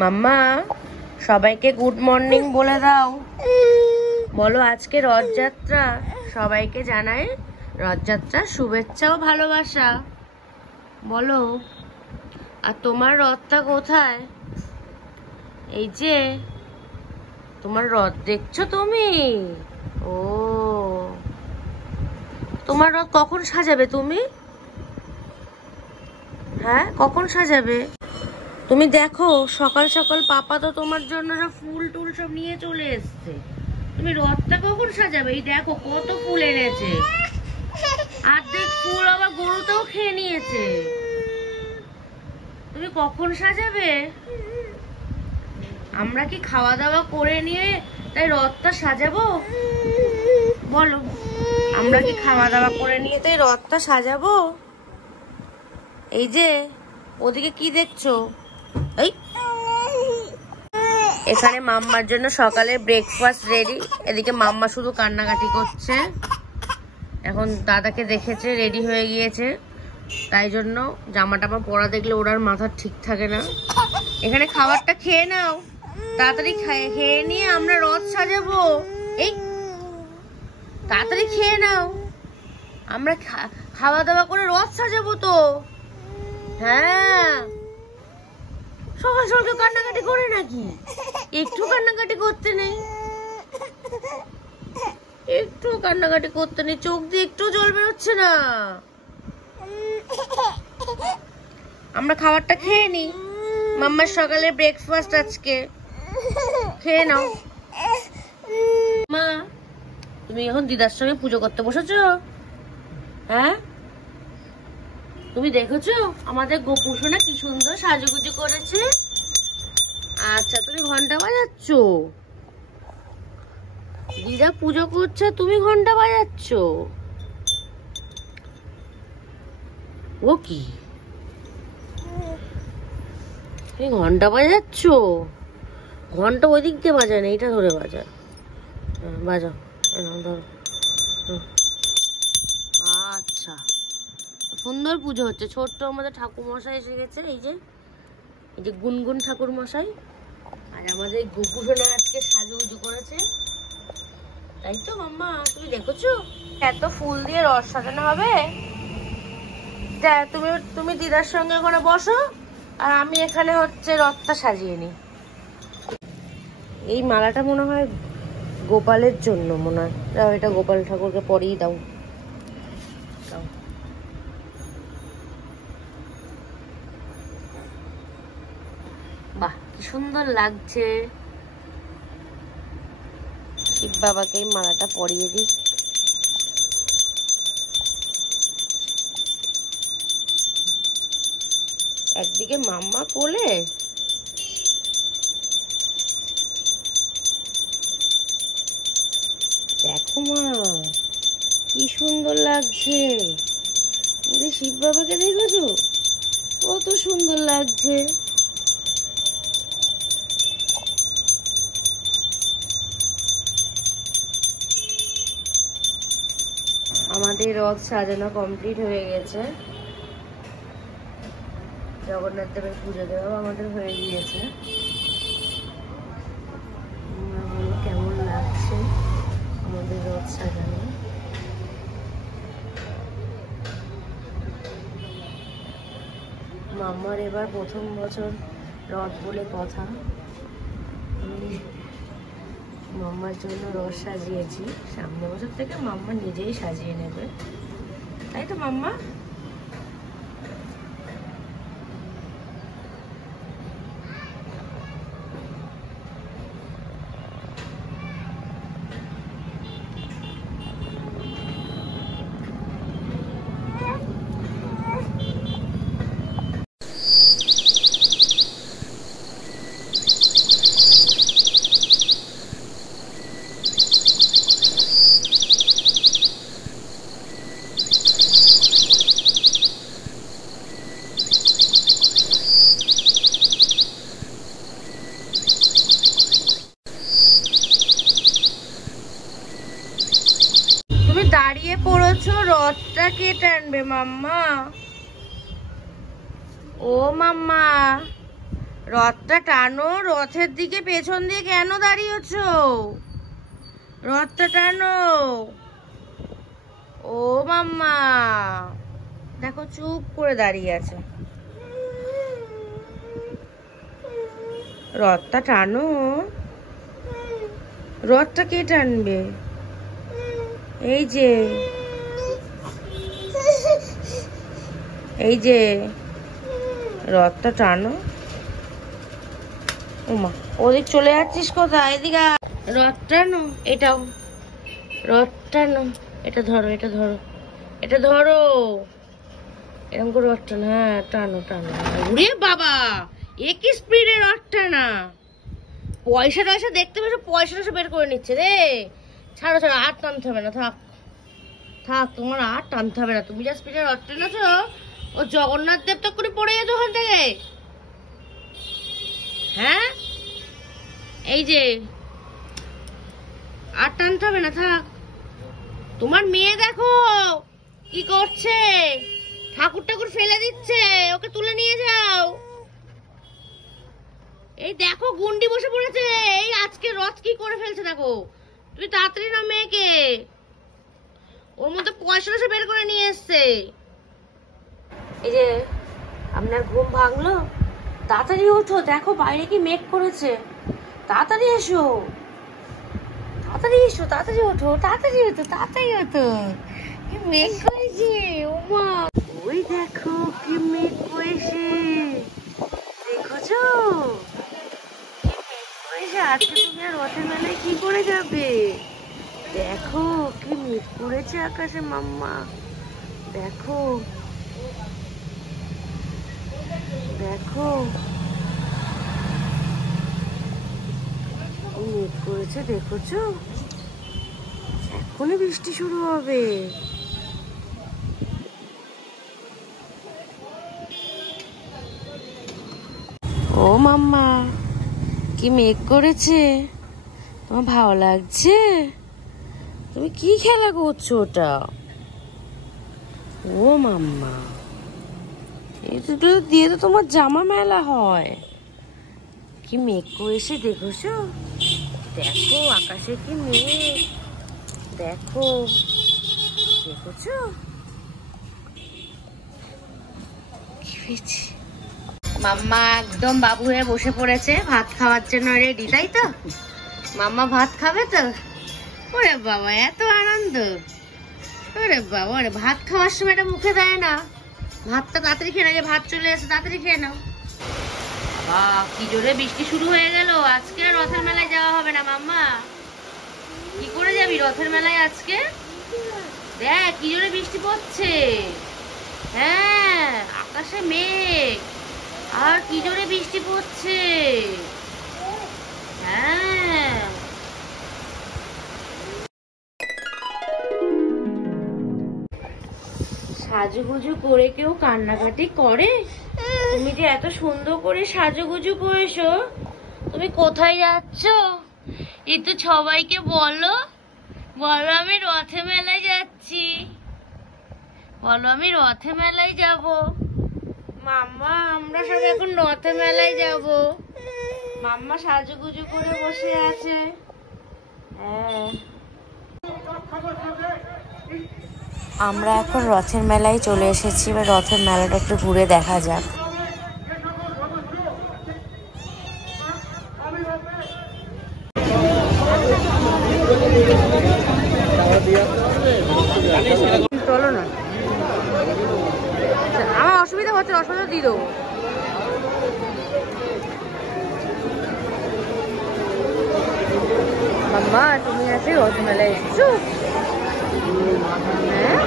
মাম্মা সবাইকে good morning বলে দাও। বলো আজকে রথযাত্রা, সবাইকে জানাই রথযাত্রার শুভেচ্ছা ও ভালোবাসা। বলো। আর তোমার রথটা কোথায়? এই যে তোমার রথ দেখছো তুমি? ও, তোমার রথ কখন সাজাবে তুমি? হ্যাঁ, কখন সাজাবে? তুমি দেখো সকাল সকাল পাপা তো তোমার জন্য সব ফুল টুল সব নিয়ে চলে এসছে। তুমি রথটা কখন সাজাবে? এই দেখো কত ফুল এনেছে, অর্ধেক ফুল আবার গরুতেও খেয়ে নিয়েছে। তুমি কখন সাজাবে? আমরা কি খাওয়া দাওয়া করে নিয়ে তাই রথটা সাজাবো? বলো, আমরা কি খাওয়া দাওয়া করে নিয়ে তাই রথটা সাজাবো? এই যে ওদিকে কি দেখছো? এই এখানে মাম্মার জন্য সকালে ব্রেকফাস্ট রেডি। এদিকে মাম্মা শুধু কান্নাকাটি করছে। এখন দাদাকে দেখেছে রেডি হয়ে গিয়েছে, তাই জন্য জামা টামা পরা দেখলে ওর আর মাথা ঠিক থাকে না। এখানে খাবারটা খেয়ে নাও, তাড়াতাড়ি খেয়ে নিয়ে আমরা রথ সাজাবো। এই তাড়াতাড়ি খেয়ে নাও, আমরা খাওয়া দাওয়া করে রথ সাজাবো তো। হ্যাঁ, সকাল সকাল কান্নাকাটি করে নাকি? একটু কান্নাকাটি করতে নেই, একটু কান্নাকাটি করতে নেই, চোখ দিয়ে একটু জল বেরোচ্ছে না। আমরা খাবারটা খেয়ে নি। মাম্মার সকালে ব্রেকফাস্ট আজকে, খেয়ে নাও। মা, তুমি এখন দিদার সঙ্গে পুজো করতে বসেছো? হ্যাঁ, তুমি দেখেছো আমাদের গোপু সোনা কি সুন্দর সাজুগুজু করেছে? আচ্ছা, তুমি ঘন্টা বাজাচ্ছ? দিদা পুজো করছে, তুমি ঘন্টা বাজাচ্ছ? ও কি, তুমি ঘন্টা বাজাচ্ছ? ঘন্টা ওই দিক দিয়ে বাজায় না, এটা ধরে বাজা। বাজাও, ধরো। আচ্ছা, সুন্দর পুজো হচ্ছে। ছোট্ট আমাদের ঠাকুর মশাই এসে গেছে। এই যে গুনগুন ঠাকুর মশাই আর আমাদের গোপু সোনা আজকে সাজুগুজু করেছে, তাই তো মাম্মা? তুমি দেখেছো এত ফুল দিয়ে রথ সাজানো হবে? তুমি দিদার সঙ্গে ওখানে বসো, আর আমি এখানে হচ্ছে রথটা সাজিয়ে নি। এই মালাটা মনে হয় গোপালের জন্য, মনে হয়। দাও, এটা গোপাল ঠাকুরকে পরিয়ে দাও। বাহ, কি সুন্দর লাগছে। শিব বাবাকে এই মালাটা পরিয়ে দিই। একদিকে মাম্মা কোলে, দেখো মা কি সুন্দর লাগছে। শিব বাবাকে দেখেছো কত সুন্দর লাগছে। আমাদের রথ সাজানো কমপ্লিট হয়ে গেছে। জগন্নাথ দেবের পুজো দেওয়াও আমাদের হয়ে গিয়েছে। কেমন লাগছে আমাদের রথ সাজানো? মাম্মার এবার প্রথম বছর রথ বলে কথা। মাম্মার জন্য রথ সাজিয়েছি, সামনের বছর থেকে মাম্মা নিজেই সাজিয়ে নেবে, তাই তো মাম্মা? দাঁড়িয়ে পড়েছো, রথটা কে টানবে মাম্মা? ও মাম্মা, রথটা টানো, রথের দিকে পেছন দিয়ে কেন দাঁড়িয়েছ? রথটা টানো। ও মাম্মা দেখো চুপ করে দাঁড়িয়ে আছে। রথটা টানো। রথটা কে টানবে? এই যে রথটা টানো। ওমা ওদিক চলে যাচ্ছিস কোথায়? এদিকে রথ টানো। এটাও রথ টানো। এটা ধরো, এটা ধরো, এটা ধরো। এরকম করে রথ টানো। হ্যাঁ টানো টানো। ওরে বাবা এ কি স্পিডে রথ টানা! পয়সা টয়সা দেখতে পেয়েছো? পয়সা টয়সা বের করে নিচ্ছে রে। ছাড়ো ছাড়ো, আর টানতে হবে না। থাক থাক, তোমার আর টানতে হবে না। তুমি যা স্পিডে রথ টেনেছো, ও জগন্নাথ দেব তো করে পড়ে যেত ওখান থেকে। হ্যাঁ এই যে আর টানতে হবে না, থাক। তোমার মেয়ে দেখো কি করছে, ঠাকুর ঠাকুর ফেলে দিচ্ছে, ওকে তুলে নিয়ে যাও। এই দেখো গুন্ডি বসে পড়েছে। এই আজকে রথ কি করে ফেলছে দেখো। তুমি তাড়াতাড়ি না মেয়েকে, ওর মধ্যে পয়সা টয়সা বের করে নিয়ে এসছে। এই যে আপনার ঘুম ভাঙলো? তাড়াতাড়ি ওঠো, দেখো বাইরে কি মেঘ করেছে। তাড়াতাড়ি এসো, তাড়াতাড়ি এসো, তাড়াতাড়ি ওঠো, তাড়াতাড়ি ওঠো, তাড়াতাড়ি ওঠো। কি মেঘ করেছে! ওমা ওই দেখো কি মেঘ করেছে, দেখেছো? আজকে তুমি আর রথের মেলায় কি করে যাবে? দেখো কি মেঘ করেছে আকাশে মাম্মা। দেখো দেখো মেঘ করেছে, দেখেছো? এখনই বৃষ্টি শুরু হবে। ও মাম্মা কি মেঘ করেছে, তোমার ভালো লাগছে? তুমি কি খেলা করছো ওটা? ও মাম্মা এই দুটো দিয়ে তো তোমার জামা মেলা হয়। কি মেঘ করেছে দেখেছো? দেখো আকাশে কি মেঘ, দেখো দেখেছো? কি হয়েছে? মাম্মা একদম বাবু হয়ে বসে পড়েছে, ভাত খাওয়ার জন্য রেডি, তাই তো? মাম্মা ভাত খাবে তো? ওরে বাবা এত আনন্দ! ওরে বাবা, ওরে ভাত খাওয়ার সময় এটা মুখে দেয় না। ভাতটা তাড়াতাড়ি খেয়ে নাও, ভাত চলে এসে তাড়াতাড়ি খেয়ে নাও। বাহ কি জোরে বৃষ্টি শুরু হয়ে গেল। আজকে আর রথের মেলায় যাওয়া হবে না মাম্মা। কি করে যাবি রথের মেলায় আজকে? দেখ কি জোরে বৃষ্টি পড়ছে। হ্যাঁ আকাশে মেঘ আর কি জোরে বৃষ্টি পড়ছে। হ্যাঁ সাজুগুজু করে কেউ কান্নাকাটি করে? তুমি যে এত সুন্দর করে সাজুগুজু করেছো, তুমি কোথায় যাচ্ছ? একটু সবাইকে বলো, বলো আমি রথে মেলায় যাচ্ছি, বলো আমি রথে মেলায় যাব। মাম্মা আমরা সব এখন রথে মেলায় যাব। মাম্মা সাজুগুজু করে বসে আছে। হ্যাঁ আমরা এখন রথের মেলায় চলে এসেছি। এবার রথের মেলাটা একটু ঘুরে দেখা যাক। চলো না, আমার অসুবিধা হচ্ছে, অসুবিধা দিয়ে দেবো। মাম্মা তুমি আজকে রথ মেলায় এসেছো? হ্যাঁ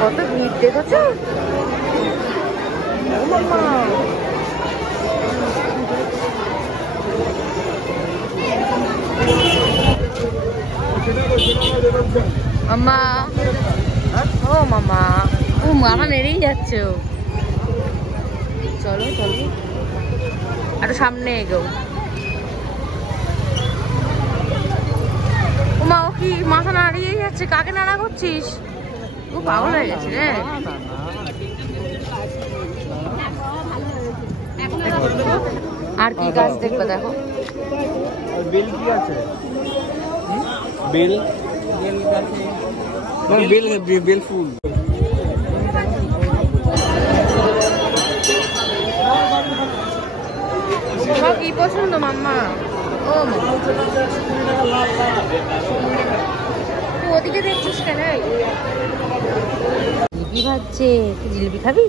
কত ভিড় দেখেছো? ও মাম্মা মাম্মা, ও মাম্মা, ও মামা নেড়েই যাচ্ছে। চলো চলো আরো সামনে এগো। ও মা ও কি মাথা নাড়িয়েই যাচ্ছে, কাকে নাড়া করছিস? ও পাগল হয়ে গেছে রে। আর কি গাছ দেখবে দেখো। বেল কি আছে? বেল বেল বেল ফুল। তোমার কি পছন্দ মাম্মা? ও তুই ওদিকে দেখছিস কেন? জিলিপি ভাজছে। তুই জিলিপি খাবি?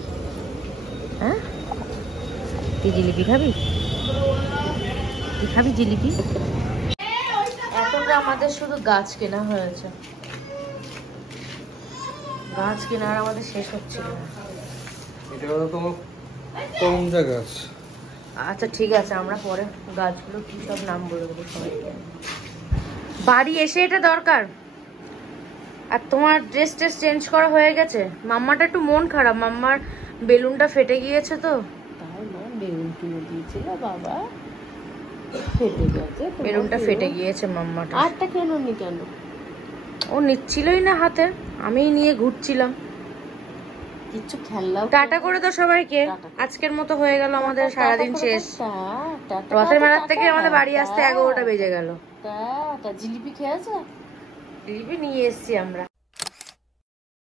হ্যাঁ, তুই জিলিপি খাবি? তুই খাবি জিলিপি? এখন আমাদের শুধু গাছ কেনা হয়েছে, গাছ কেনার আমাদের শেষ হচ্ছিল না। এটা তোমার করমচা গাছ। আচ্ছা ঠিক আছে, আমরা পরে গাছগুলো কি সব নাম বলে দেবো সবাইকে। বাড়ি এসে এটা দরকার। আর তোমার ড্রেস ট্রেস চেঞ্জ করা হয়ে গেছে? মাম্মাটা একটু মন খারাপ, মাম্মার বেলুনটা ফেটে গিয়েছে তো। তাই না, বেলুন কিনে দিয়েছিল বাবা, ফেটে গেছে। বেলুনটা ফেটে গিয়েছে মাম্মাটা। আরটা কেননি কেন? ও নিচ্ছিলই না হাতে, আমিই নিয়ে ঘুরছিলাম। কিছু খেললাম। টাটা করে দাও সবাইকে। আজকের মতো হয়ে গেল আমাদের সারাদিন শেষ। রথের মেলার থেকে আমাদের বাড়ি আসতে 11টা বেজে গেল। জিলিপি খেয়েছে? জিলিপি নিয়ে এসছি আমরা।